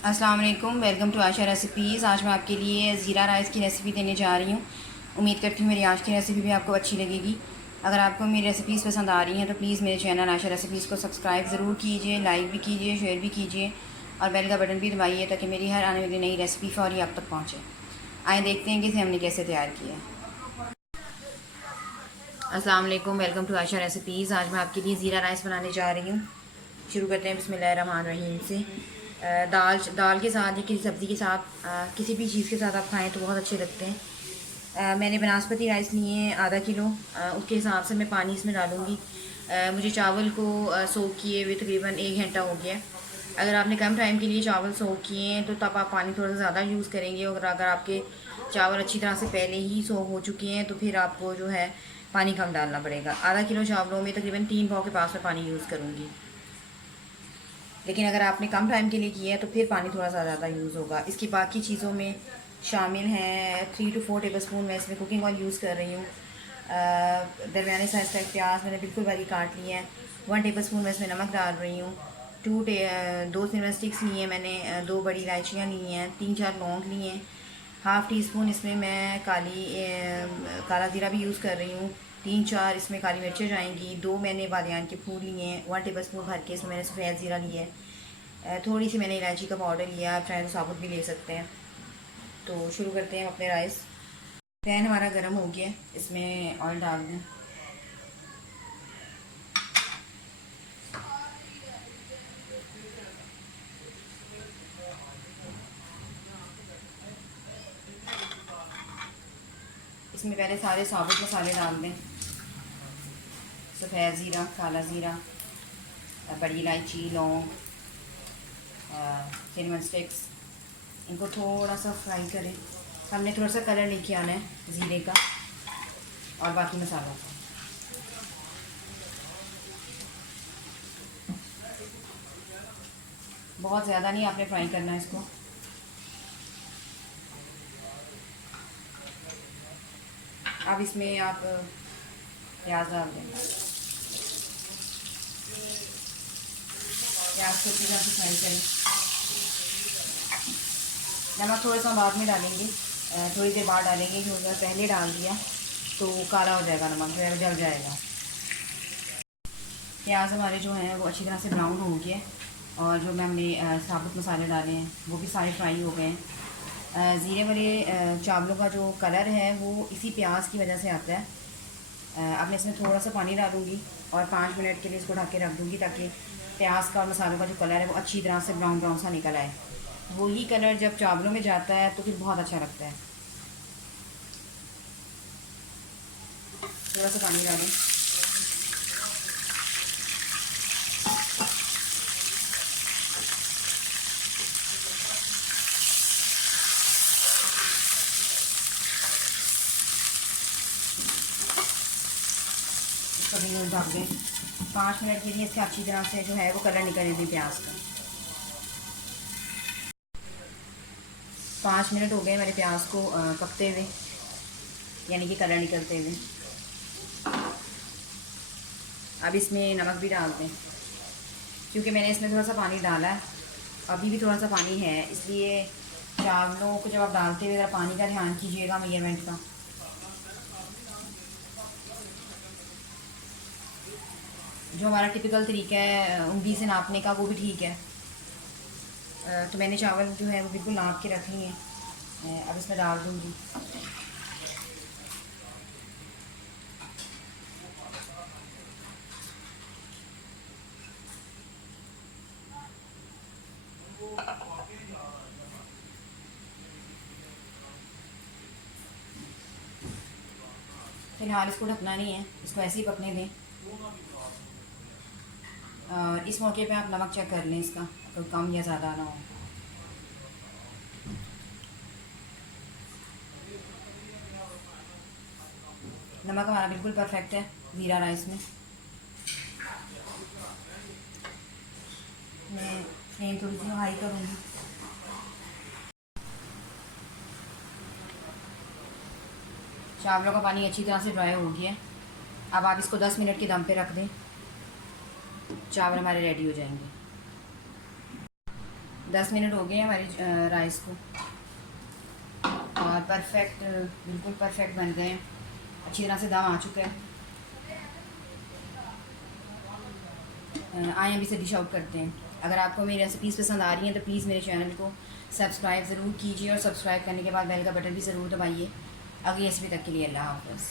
अस्सलाम वालेकुम, welcome to Asha recipes. आज मैं आपके लिए ज़ीरा राइस की रेसिपी देने जा रही हूँ। उम्मीद करती हूँ मेरी आज की रेसिपी भी आपको अच्छी लगेगी। अगर आपको मेरी रेसिपीज़ पसंद आ रही हैं तो प्लीज़ मेरे चैनल आशा रेसिपीज़ को सब्सक्राइब ज़रूर कीजिए, लाइक भी कीजिए, शेयर भी कीजिए और बेल का बटन भी दबाइए ताकि मेरी हर आने वाली नई रेसिपी फ़ौरी आप तक पहुँचे। आए देखते हैं कि इसे हमने कैसे तैयार किया है। अस्सलाम वालेकुम, वेलकम टू आशा रेसिपीज़। आज मैं आपके लिए ज़ीरा राइस बनाने जा रही हूँ। शुरू करते हैं बिस्मिल्लाहिर्रहमानिर्रहीम से। दाल दाल के साथ या किसी सब्ज़ी के साथ किसी भी चीज़ के साथ आप खाएं तो बहुत अच्छे लगते हैं। मैंने बनास्पति राइस लिए हैं आधा किलो। उसके हिसाब से मैं पानी इसमें डालूँगी। मुझे चावल को सोक किए हुए तकरीबन 1 घंटा हो गया। अगर आपने कम टाइम के लिए चावल सोक किए हैं तो तब आप पानी थोड़ा सा ज़्यादा यूज़ करेंगे, और अगर आपके चावल अच्छी तरह से पहले ही सोक हो चुके हैं तो फिर आपको जो है पानी कम डालना पड़ेगा। आधा किलो चावलों में तकरीबन 3 पाव के पास में पानी यूज़ करूँगी। लेकिन अगर आपने कम टाइम के लिए किया है तो फिर पानी थोड़ा सा ज़्यादा यूज़ होगा। इसकी बाकी चीज़ों में शामिल हैं 3 to 4 टेबल स्पून मैं इसमें कुकिंग ऑयल यूज़ कर रही हूँ। दरमियाने साइज़ का एक प्याज मैंने बिल्कुल बारीक काट लिया है। 1 टेबल स्पून मैं इसमें नमक डाल रही हूँ। 2 सिनेमा स्टिक्स लिए हैं मैंने। 2 बड़ी इलायचियाँ ली हैं। 3-4 लौंग लिए हैं। हाफ़ टी स्पून इसमें मैं काला ज़ीरा भी यूज़ कर रही हूँ। 3-4 इसमें काली मिर्चें जाएंगी। 2 मैंने बादियान के फूल लिए हैं। 1 टेबल स्पून भर के इसमें मैंने सफ़ेद ज़ीरा लिया है। थोड़ी सी मैंने इलायची का पाउडर लिया, आप चाहे तो साबुत भी ले सकते हैं। तो शुरू करते हैं अपने राइस। पैन हमारा गर्म हो गया, इसमें ऑयल डाल दें। इसमें पहले सारे साबुत मसाले डाल दें। सफ़ेद ज़ीरा, काला ज़ीरा, बड़ी इलायची, लौंग, सिनेमन स्टिक्स। इनको थोड़ा सा फ्राई करें। हमने थोड़ा सा कलर लेके आना है ज़ीरे का और बाकी मसालों का। बहुत ज़्यादा नहीं आपने फ्राई करना है इसको। अब इसमें आप प्याज डाल दें। प्याज को अच्छी तरह से फ्राई करें। नमक थोड़ा सा बाद में डालेंगे, थोड़ी देर बाद डालेंगे, क्योंकि अगर पहले डाल दिया तो काला हो जाएगा, नमक जो है जल जाएगा। प्याज हमारे जो हैं वो अच्छी तरह से ब्राउन हो गए और जो मैं हमने साबुत मसाले डाले हैं वो भी सारे फ्राई हो गए हैं। ज़ीरे वाले चावलों का जो कलर है वो इसी प्याज की वजह से आता है। अब मैं इसमें थोड़ा सा पानी डालूँगी और 5 मिनट के लिए इसको ढक के रख दूँगी ताकि प्याज का और मसालों का जो कलर है वो अच्छी तरह से ब्राउन ब्राउन सा निकल आए। वही कलर जब चावलों में जाता है तो फिर बहुत अच्छा लगता है। थोड़ा सा पानी डालें। इसको भी ढक दें 5 मिनट के लिए। इसका अच्छी तरह से जो है वो कलर निकलने दें प्याज का। 5 मिनट हो गए मेरे प्याज को पकते हुए, यानी कि कलर निकलते हुए। अब इसमें नमक भी डाल दें, क्योंकि मैंने इसमें थोड़ा सा पानी डाला है, अभी भी थोड़ा सा पानी है, इसलिए चावलों को जब आप डालते हुए ज़रा पानी का ध्यान कीजिएगा, मेजरमेंट का। जो हमारा टिपिकल तरीका है उंगली से नापने का वो भी ठीक है। तो मैंने चावल जो है वो बिल्कुल नाप के रख लिए हैं। अब इसमें डाल दूँगी। फिलहाल इसको ढकना नहीं है, इसको ऐसे ही पकने दें। और इस मौके पे आप नमक चेक कर लें इसका, तो कम या ज़्यादा ना हो। नमक हमारा बिल्कुल परफेक्ट है ज़ीरा राइस में। मैं फ्लेम थोड़ी सी हाई करूँगी। चावलों का पानी अच्छी तरह से ड्राई हो गया है। अब आप इसको 10 मिनट के दम पे रख दें, चावल हमारे रेडी हो जाएंगे। 10 मिनट हो गए हैं हमारे राइस को और परफेक्ट, बिल्कुल परफेक्ट बन गए हैं। अच्छी तरह से दम आ चुका है। आए अभी से डिश आउट करते हैं। अगर आपको मेरी रेसिपीज़ पसंद आ रही हैं तो प्लीज़ मेरे चैनल को सब्सक्राइब ज़रूर कीजिए और सब्सक्राइब करने के बाद बेल का बटन भी ज़रूर दबाइए। अगली रेसिपी तक के लिए अल्लाह हाफ़िज़।